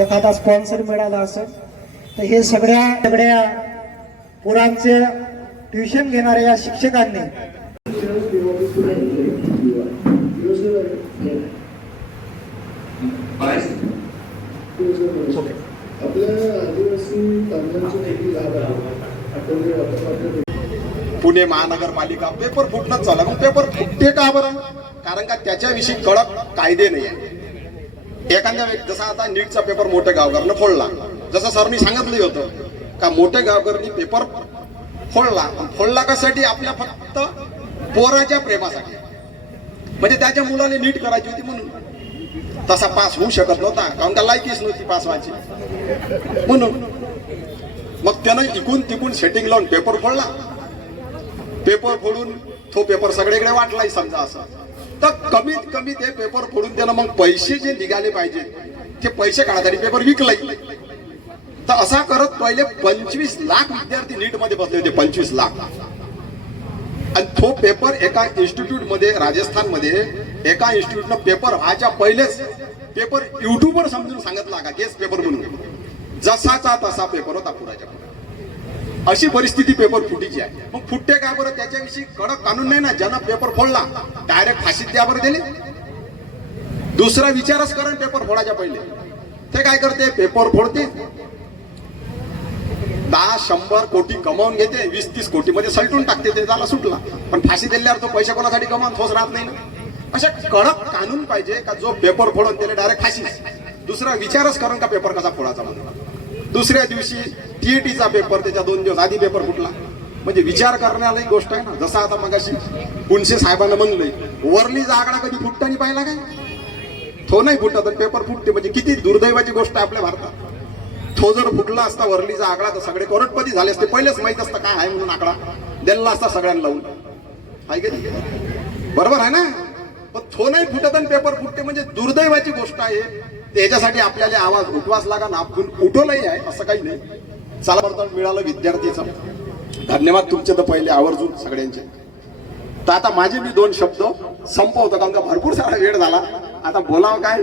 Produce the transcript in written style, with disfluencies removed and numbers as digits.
एखादा स्पॉन्सर मिळाला असेल तर हे सगळ्या पोरांचे ट्युशन घेणाऱ्या या शिक्षकांनी पुणे महानगरपालिका पेपर फुटणंच झालं. मग पेपर फुटते का बरं? कारण का त्याच्याविषयी कडक कायदे नाही आहे. एखाद्या जसा आता नीटचा पेपर मोठे गावकरनं फोडला, जसं सरनी सांगितलं होतं का मोठे गावकरनी पेपर फोडला कशासाठी? आपल्या फक्त पोराच्या प्रेमासाठी, म्हणजे त्याच्या मुलाने नीट करायची होती म्हणून. तसा पास होऊ शकत नव्हता कारण का लायकीच नव्हती पास व्हायची म्हणून. मग त्यानं इकून तिकून सेटिंग लावून पेपर फोडला. पेपर फोडून तो पेपर सगळीकडे वाटलाय समजा असं. तर कमीत कमी ते पेपर फोडून त्यानं मग पैसे जे निघाले पाहिजे ते पैसे काढासाठी पेपर विकलाय. तर असा करत पहिले 25 लाख विद्यार्थी नीट मध्ये बसले होते. 25 लाख. आणि तो पेपर एका इन्स्टिट्यूट मध्ये राजस्थानमध्ये एका इन्स्टिट्यूटनं पेपर व्हायच्या पहिलेच पेपर युट्यूबवर समजून सांगितला का गेस पेपर म्हणून. जसाचा तसा पेपर होता पुढाच्या. अशी परिस्थिती पेपर फुटीची आहे. मग फुटते का बरं? त्याच्याविषयी कडक कानून नाही ना. ज्यानं पेपर फोडला डायरेक्ट फाशीत द्या बरं दिले. दुसरा विचारच करण पेपर फोडायच्या पहिले. ते काय करते? पेपर फोडते, 10-100 कोटी कमावून घेते, 20-30 कोटी मध्ये सलटून टाकते. ते झाला सुटला. पण फाशी दिल्यावर तो पैसे कोणासाठी कमावून ठोस राहत नाही ना. अशा कडक कानून पाहिजे का जो पेपर फोडून त्याला डायरेक्ट फाशी. दुसरा विचारच करण का पेपर कसा फोडायचा म्हणून. दुसऱ्या दिवशी टीईटीचा पेपर, त्याच्या 2 दिवस आधी पेपर फुटला. म्हणजे विचार करण्याला एक गोष्ट आहे ना. जसं आता मगाशी पुनसे साहेबांना म्हणलंय वरलीचा आकडा कधी फुटताना पाहिला काय? तो नाही फुटत पेपर फुटते. म्हणजे किती दुर्दैवाची गोष्ट आहे आपल्या भारतात. तो जर फुटला असता वरलीचा आकडा तर सगळे करोडपती झाले असते. पहिलेच माहित असतं काय आहे म्हणून आकडा दिला असता सगळ्यांना लावून. आहे की नाही? बरोबर आहे ना. पण तो नाही फुटत आणि पेपर फुटते म्हणजे दुर्दैवाची गोष्ट आहे. त्याच्यासाठी आपल्याला आवाज उठवाच लागा ना. आपण उठवलंही आहे असं काही नाही. चला बरं मिळालं विद्यार्थीचं. धन्यवाद तुमचे तर पहिले आवर्जून सगळ्यांचे. तर आता माझे मी 2 शब्द संपवतो कारण का भरपूर सारा वेळ झाला. आता बोलावं काय